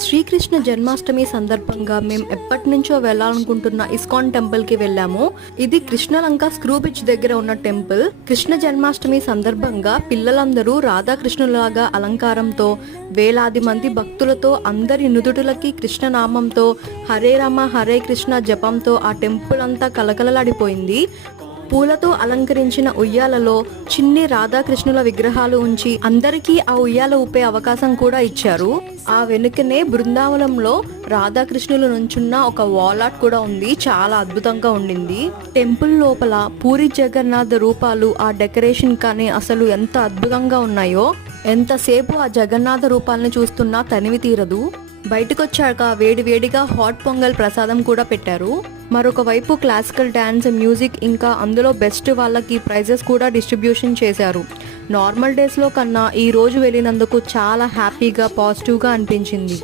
శ్రీకృష్ణ జన్మాష్టమి సందర్భంగా మేము ఎప్పటి నుంచో వెళ్ళాలనుకుంటున్న ఇస్కాన్ టెంపుల్ కి వెళ్ళాము. ఇది కృష్ణలంక స్క్రూ బ్రిడ్జ్ దగ్గర ఉన్న టెంపుల్. కృష్ణ జన్మాష్టమి సందర్భంగా పిల్లలందరూ రాధాకృష్ణులాగా అలంకారంతో వేలాది మంది భక్తులతో అందరి నుదుటులకి కృష్ణనామంతో హరే రామ హరే కృష్ణ జపంతో ఆ టెంపుల్ అంతా కలకలలాడిపోయింది. పూలతో అలంకరించిన ఉయ్యాలలో చిన్ని రాధాకృష్ణుల విగ్రహాలు ఉంచి అందరికీ ఆ ఉయ్యాల ఊపే అవకాశం కూడా ఇచ్చారు. ఆ వెనుకనే బృందావనంలో రాధాకృష్ణుల నుంచున్న ఒక వాల్ ఆర్ట్ కూడా ఉంది. చాలా అద్భుతంగా ఉండింది. టెంపుల్ లోపల పూరి జగన్నాథ రూపాలు, ఆ డెకరేషన్ కానీ అసలు ఎంత అద్భుతంగా ఉన్నాయో. ఎంతసేపు ఆ జగన్నాథ రూపాలను చూస్తున్నా తనివి తీరదు. బయటకొచ్చాక వేడివేడిగా హాట్ పొంగల్ ప్రసాదం కూడా పెట్టారు. మరొక వైపు క్లాసికల్ డ్యాన్స్, మ్యూజిక్, ఇంకా అందులో బెస్ట్ వాళ్ళకి ప్రైజెస్ కూడా డిస్ట్రిబ్యూషన్ చేశారు. నార్మల్ డేస్లో కన్నా ఈ రోజు వెళ్ళినందుకు చాలా హ్యాపీగా, పాజిటివ్గా అనిపించింది.